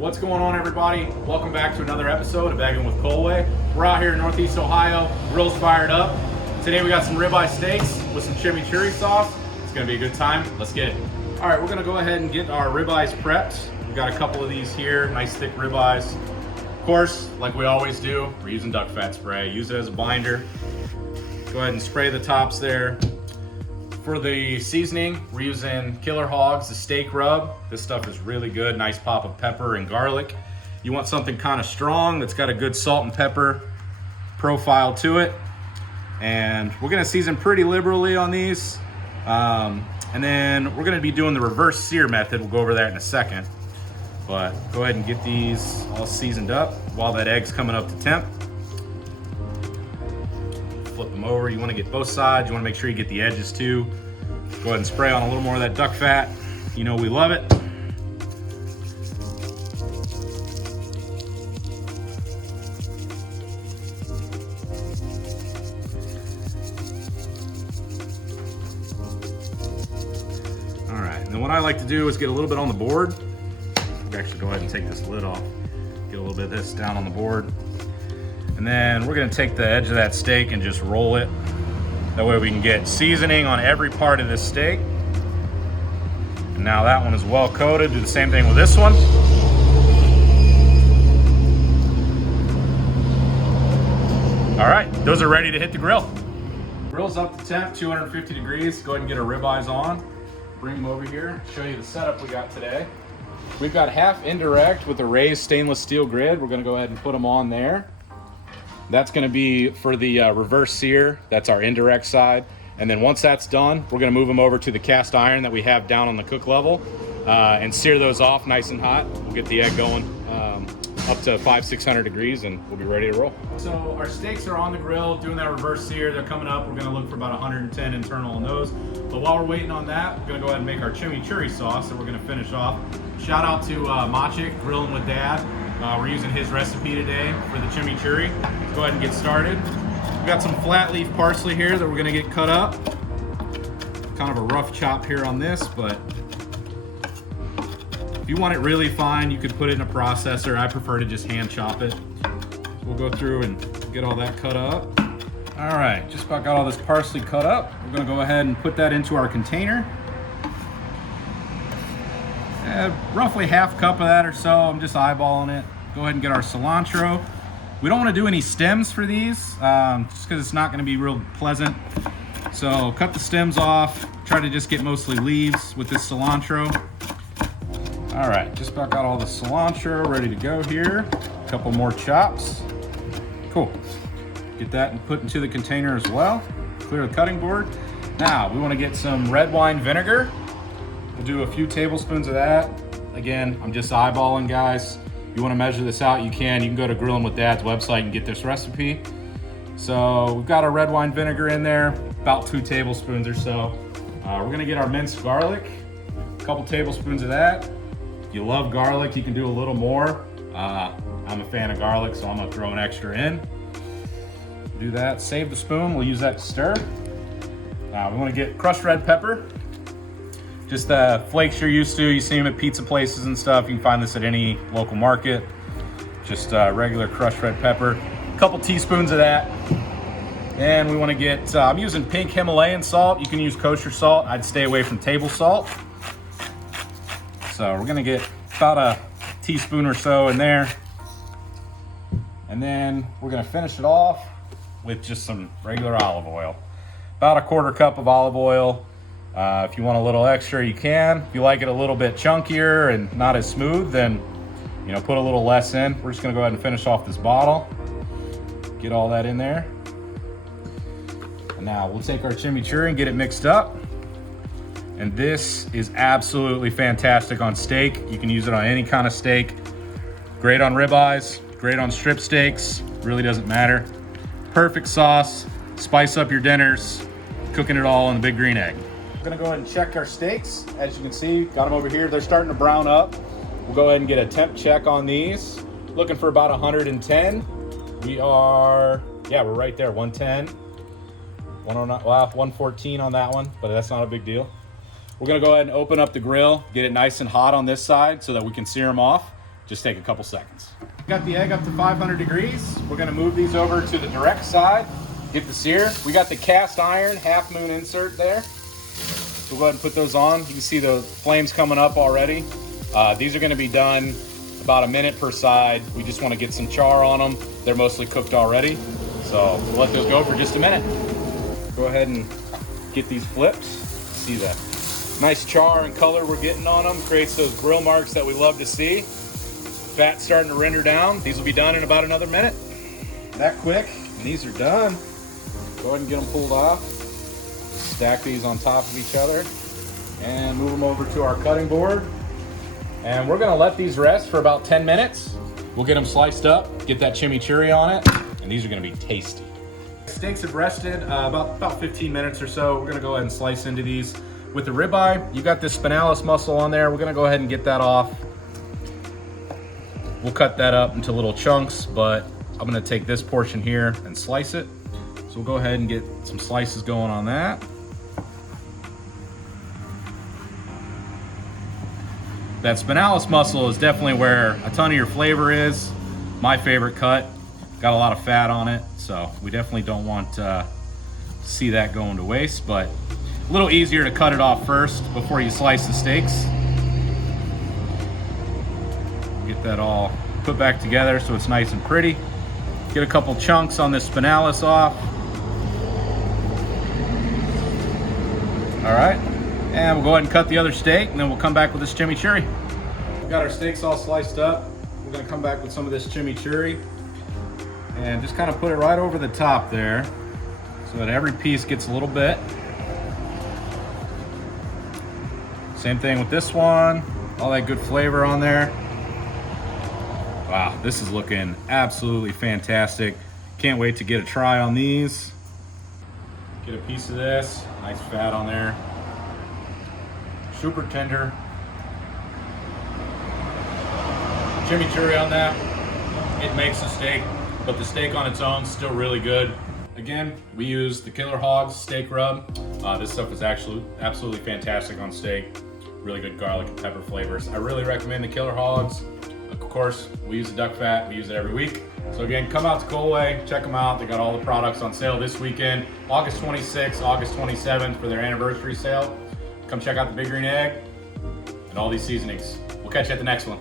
What's going on, everybody? Welcome back to another episode of Eggin with Coalway. We're out here in Northeast Ohio, grill's fired up. Today we got some ribeye steaks with some chimichurri sauce. It's gonna be a good time. Let's get it. All right, we're gonna go ahead and get our ribeyes prepped. We've got a couple of these here, nice thick ribeyes. Of course, like we always do, we're using duck fat spray. Use it as a binder. Go ahead and spray the tops there. For the seasoning, we're using Killer Hogs, the steak rub. This stuff is really good, nice pop of pepper and garlic. You want something kind of strong that's got a good salt and pepper profile to it. And we're gonna season pretty liberally on these. And then we're gonna be doing the reverse sear method. We'll go over that in a second. But go ahead and get these all seasoned up while that egg's coming up to temp. Flip them over. You want to get both sides. You want to make sure you get the edges too. Go ahead and spray on a little more of that duck fat. You know we love it. All right, and then what I like to do is get a little bit on the board. We'll actually go ahead and take this lid off. Get a little bit of this down on the board. And then we're gonna take the edge of that steak and just roll it. That way we can get seasoning on every part of this steak. And now that one is well coated. Do the same thing with this one. All right, those are ready to hit the grill. Grill's up to temp, 250 degrees. Go ahead and get our ribeyes on. Bring them over here, show you the setup we got today. We've got half indirect with a raised stainless steel grid. We're gonna go ahead and put them on there. That's gonna be for the reverse sear. That's our indirect side. And then once that's done, we're gonna move them over to the cast iron that we have down on the cook level and sear those off nice and hot. We'll get the egg going up to 500-600 degrees and we'll be ready to roll. So our steaks are on the grill doing that reverse sear. They're coming up. We're gonna look for about 110 internal on those. But while we're waiting on that, we're gonna go ahead and make our chimichurri sauce that we're gonna finish off. Shout out to Machik, Grilling with Dad. We're using his recipe today for the chimichurri. Let's go ahead and get started. We've got some flat leaf parsley here that we're gonna get cut up. Kind of a rough chop here on this, but if you want it really fine, you could put it in a processor. I prefer to just hand chop it. So we'll go through and get all that cut up. All right, just about got all this parsley cut up. We're gonna go ahead and put that into our container. Roughly half cup of that or so. I'm just eyeballing it. Go ahead and get our cilantro. We don't want to do any stems for these, just because it's not going to be real pleasant. So cut the stems off. Try to just get mostly leaves with this cilantro. All right, just about got all the cilantro ready to go here. A couple more chops. Cool. Get that and put into the container as well. Clear the cutting board. Now we want to get some red wine vinegar. We'll do a few tablespoons of that. Again, I'm just eyeballing, guys. If you want to measure this out, you can. You can go to Grilling with Dad's website and get this recipe. So we've got our red wine vinegar in there, about 2 tablespoons or so. We're gonna get our minced garlic, a couple tablespoons of that. If you love garlic, you can do a little more. I'm a fan of garlic, so I'm gonna throw an extra in. Do that, save the spoon. We'll use that to stir. We wanna get crushed red pepper. Just the flakes you're used to. You see them at pizza places and stuff. You can find this at any local market. Just regular crushed red pepper. A couple teaspoons of that. And we want to get, I'm using pink Himalayan salt. You can use kosher salt. I'd stay away from table salt. So we're gonna get about a teaspoon or so in there. And then we're gonna finish it off with just some regular olive oil. About a 1/4 cup of olive oil. If you want a little extra, you can. If you like it a little bit chunkier and not as smooth, then put a little less in. We're just gonna go ahead and finish off this bottle. Get all that in there. And now we'll take our chimichurri and get it mixed up. And this is absolutely fantastic on steak. You can use it on any kind of steak. Great on ribeyes, great on strip steaks, really doesn't matter. Perfect sauce, spice up your dinners, cooking it all in the big green egg. We're gonna go ahead and check our steaks. As you can see, got them over here. They're starting to brown up. We'll go ahead and get a temp check on these. Looking for about 110. We're right there, 110. 109, well, 114 on that one, but that's not a big deal. We're gonna go ahead and open up the grill, get it nice and hot on this side so that we can sear them off. just take a couple seconds. Got the egg up to 500 degrees. We're gonna move these over to the direct side, get the sear. We got the cast iron half moon insert there. So we'll go ahead and put those on. You can see the flames coming up already. These are gonna be done about a minute per side. We just wanna get some char on them. They're mostly cooked already. So we'll let those go for just a minute. Go ahead and get these flips. See that nice char and color we're getting on them. Creates those grill marks that we love to see. Fat starting to render down. These will be done in about another minute. That quick, and these are done. Go ahead and get them pulled off. Stack these on top of each other and move them over to our cutting board. And we're gonna let these rest for about 10 minutes. We'll get them sliced up, get that chimichurri on it, and these are gonna be tasty. Steaks have rested about 15 minutes or so. We're gonna go ahead and slice into these. With the ribeye, you got this spinalis muscle on there. We're gonna go ahead and get that off. We'll cut that up into little chunks, but I'm gonna take this portion here and slice it. So we'll go ahead and get some slices going on that. That spinalis muscle is definitely where a ton of your flavor is. My favorite cut. Got a lot of fat on it, so we definitely don't want to see that going to waste, but a little easier to cut it off first before you slice the steaks. Get that all put back together so it's nice and pretty. Get a couple chunks on this spinalis off. All right, and we'll go ahead and cut the other steak, and then we'll come back with this chimichurri. We've got our steaks all sliced up. We're gonna come back with some of this chimichurri and just kind of put it right over the top there so that every piece gets a little bit. Same thing with this one, all that good flavor on there. Wow, this is looking absolutely fantastic. Can't wait to get a try on these. Get a piece of this, nice fat on there. Super tender. Chimichurri on that, it makes the steak, but the steak on its own is still really good. Again, we use the Killer Hogs steak rub. This stuff is actually absolutely fantastic on steak. Really good garlic and pepper flavors. I really recommend the Killer Hogs. Of course, we use the duck fat. We use it every week. So again, come out to Coalway, check them out. They got all the products on sale this weekend, August 26th, August 27th for their anniversary sale. Come check out the Big Green Egg and all these seasonings. We'll catch you at the next one.